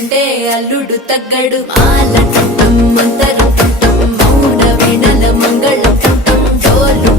చేసుకుంటే అల్లుడు తగ్గడు మాల చుట్టం మంతర చుట్టం మౌన వీణల మంగళ చుట్టం డోలు